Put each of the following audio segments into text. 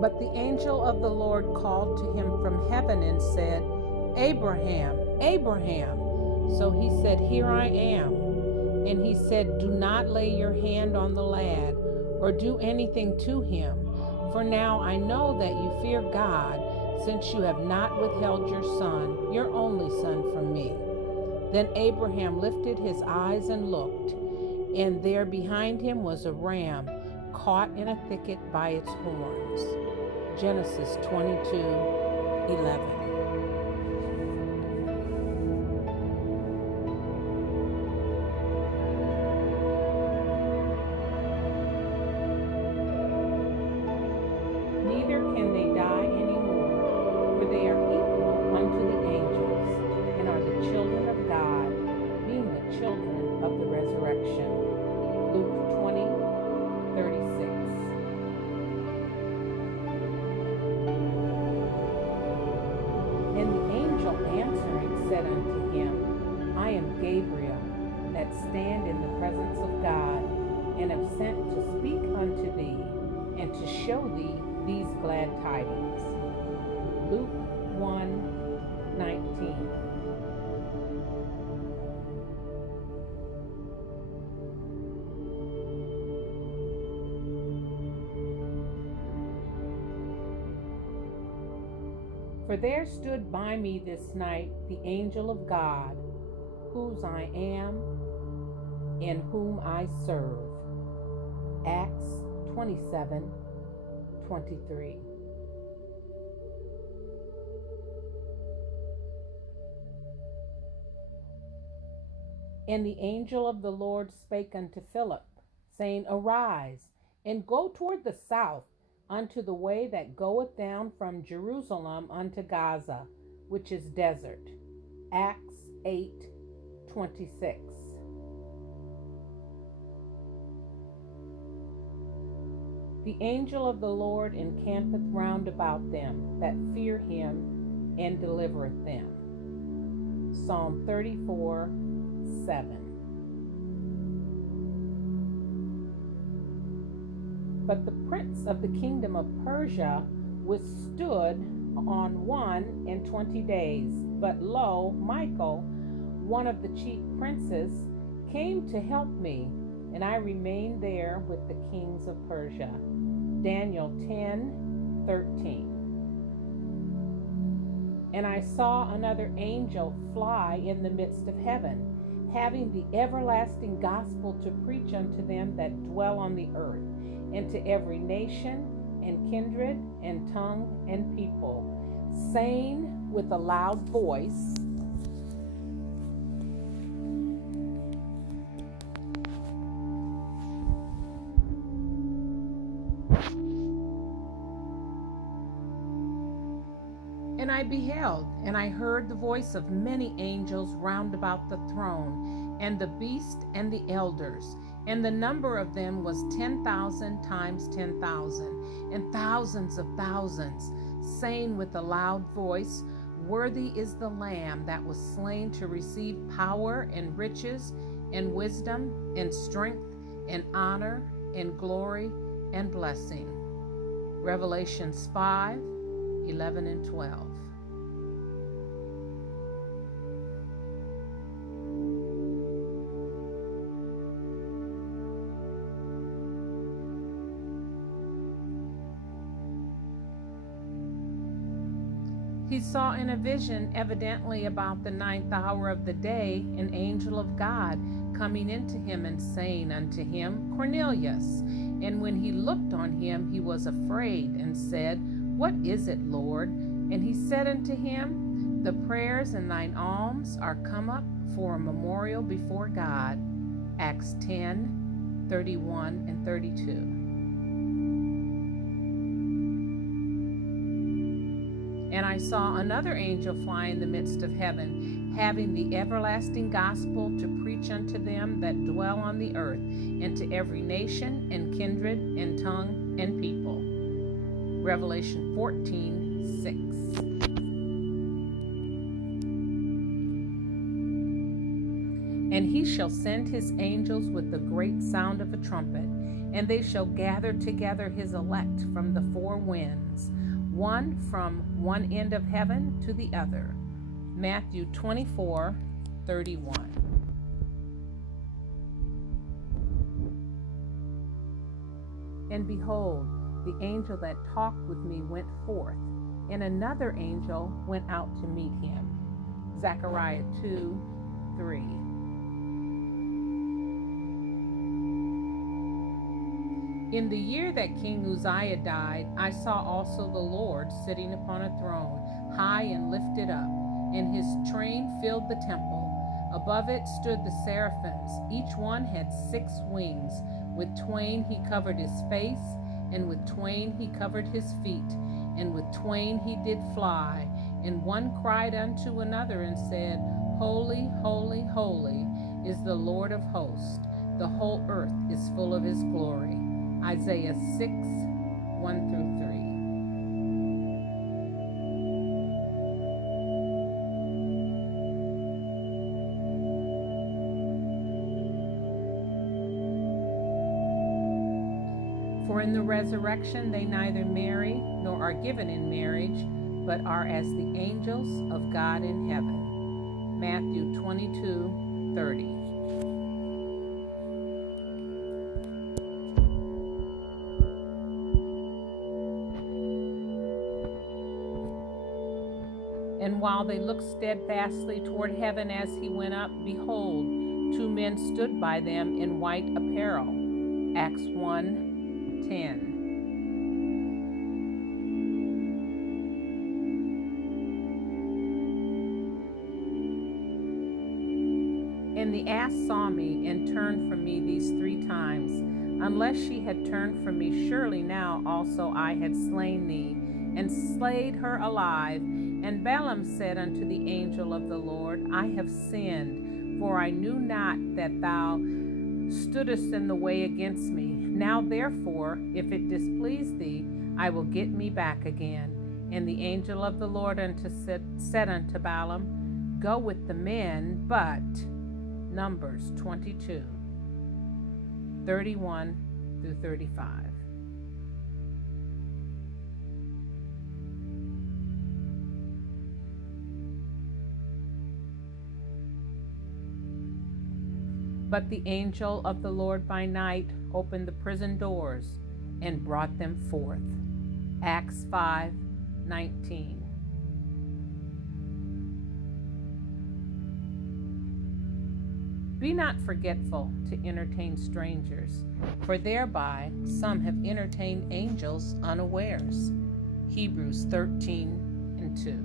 But the angel of the Lord called to him from heaven and said, Abraham, Abraham. So he said, Here I am. And he said, Do not lay your hand on the lad, or do anything to him. For now I know that you fear God, since you have not withheld your son, your only son, from me. Then Abraham lifted his eyes and looked, and there behind him was a ram caught in a thicket by its horns. Genesis 22:11. Neither can they die anymore, for they are equal unto the angels, and are the children of God, being the children of the resurrection. Luke 20:36. And the angel answering said unto him, I am Gabriel, that stand in the presence of God, and am sent to speak unto thee, and to show thee these glad tidings. Luke 1:19. For there stood by me this night the angel of God, whose I am, and whom I serve. Acts 27:23. And the angel of the Lord spake unto Philip, saying, Arise, and go toward the south, unto the way that goeth down from Jerusalem unto Gaza, which is desert. Acts 8:26. The angel of the Lord encampeth round about them that fear him, and delivereth them. Psalm 34:7. But the prince of the kingdom of Persia withstood on 21 days. But lo, Michael, one of the chief princes, came to help me, and I remained there with the kings of Persia. Daniel 10:13. And I saw another angel fly in the midst of heaven, having the everlasting gospel to preach unto them that dwell on the earth, and to every nation, and kindred, and tongue, and people, saying with a loud voice, And I beheld, and I heard the voice of many angels round about the throne, and the beast and the elders, and the number of them was 10,000 times 10,000, and thousands of thousands, saying with a loud voice, Worthy is the Lamb that was slain to receive power and riches and wisdom and strength and honor and glory and blessing. Revelations 5:11 and 12. He saw in a vision, evidently about the 9th hour of the day, an angel of God coming into him and saying unto him, Cornelius. And when he looked on him, he was afraid and said, What is it, Lord? And he said unto him, The prayers and thine alms are come up for a memorial before God. Acts 10:31 and 32. And I saw another angel fly in the midst of heaven, having the everlasting gospel to preach unto them that dwell on the earth, and to every nation, and kindred, and tongue, and people. Revelation 14:6. And he shall send his angels with the great sound of a trumpet, And they shall gather together his elect from the four winds, one from one end of heaven to the other. Matthew 24:31. And behold, the angel that talked with me went forth, and another angel went out to meet him. Zechariah 2:3. In the year that King Uzziah died, I saw also the Lord sitting upon a throne, high and lifted up, and his train filled the temple. Above it stood the seraphims. Each one had 6 wings. With twain he covered his face, and with twain he covered his feet, and with twain he did fly. And one cried unto another and said, Holy, holy, holy is the Lord of hosts. The whole earth is full of his glory. Isaiah 6:1-3. For in the resurrection they neither marry nor are given in marriage, but are as the angels of God in heaven. Matthew 22:30. And while they looked steadfastly toward heaven as he went up, behold, 2 men stood by them in white apparel. Acts 1:10. And the ass saw me and turned from me these 3 times. Unless she had turned from me, surely now also I had slain thee, and slayed her alive. And Balaam said unto the angel of the Lord, I have sinned, for I knew not that thou stoodest in the way against me. Now therefore, if it displease thee, I will get me back again. And the angel of the Lord said unto Balaam, Go with the men, but Numbers 22:31-35. But the angel of the Lord by night opened the prison doors and brought them forth. Acts 5:19. Be not forgetful to entertain strangers, for thereby some have entertained angels unawares. Hebrews 13:2.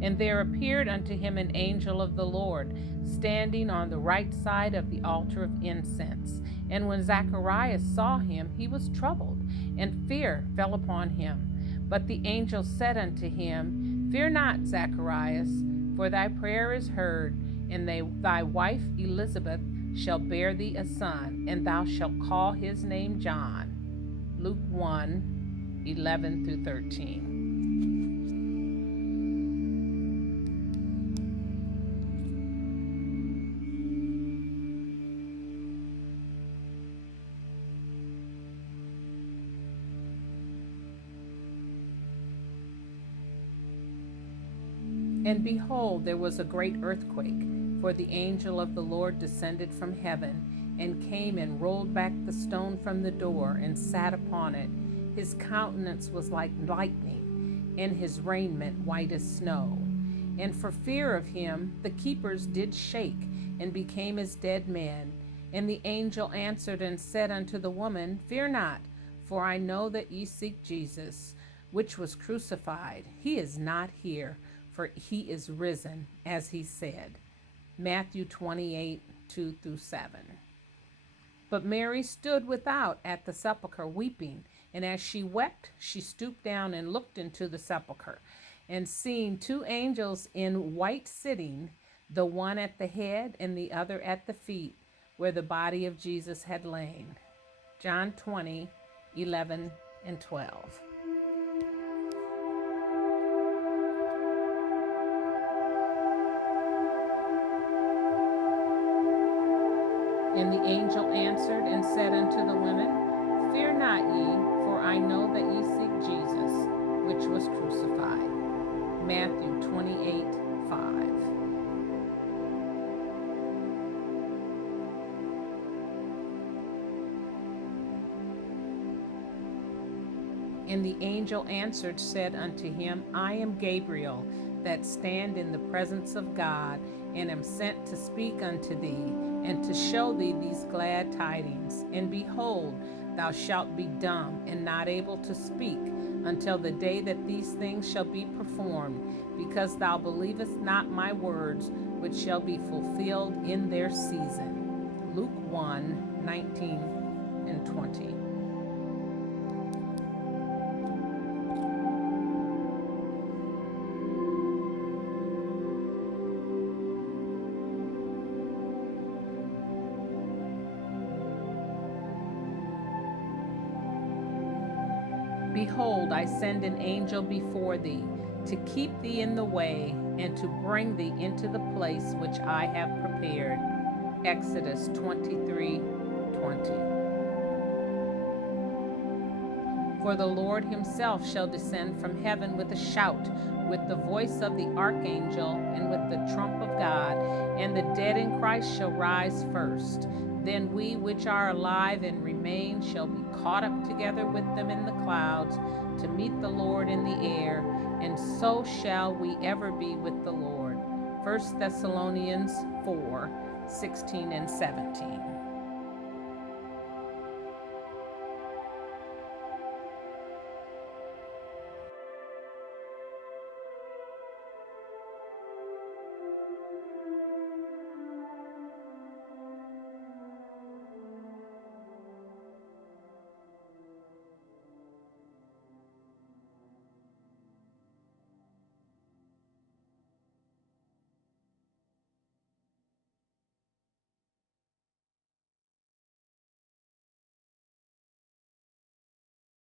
And there appeared unto him an angel of the Lord, standing on the right side of the altar of incense. And when Zacharias saw him, he was troubled, and fear fell upon him. But the angel said unto him, Fear not, Zacharias, for thy prayer is heard, and thy wife Elizabeth shall bear thee a son, and thou shalt call his name John. Luke 1:11-13. And behold, there was a great earthquake, for the angel of the Lord descended from heaven, and came and rolled back the stone from the door, and sat upon it. His countenance was like lightning, and his raiment white as snow. And for fear of him, the keepers did shake, and became as dead men. And the angel answered and said unto the woman, Fear not, for I know that ye seek Jesus, which was crucified. He is not here, for he is risen, as he said. Matthew 28:2-7. But Mary stood without at the sepulchre weeping, and as she wept, she stooped down and looked into the sepulchre, and seeing 2 angels in white sitting, the one at the head and the other at the feet, where the body of Jesus had lain. John 20:11-12. And the angel answered and said unto the women, Fear not ye, for I know that ye seek Jesus, which was crucified. Matthew 28:5. And the angel answered, said unto him, I am Gabriel, that stand in the presence of God, and am sent to speak unto thee, and to show thee these glad tidings. And behold, thou shalt be dumb, and not able to speak, until the day that these things shall be performed, because thou believest not my words, which shall be fulfilled in their season. Luke 1:19-20. Behold, I send an angel before thee, to keep thee in the way, and to bring thee into the place which I have prepared. Exodus 23:20. For the Lord himself shall descend from heaven with a shout, with the voice of the archangel, and with the trump of God, and the dead in Christ shall rise first. Then we which are alive and remain shall be caught up together with them in the clouds to meet the Lord in the air, and so shall we ever be with the Lord. 1 Thessalonians 4:16-17.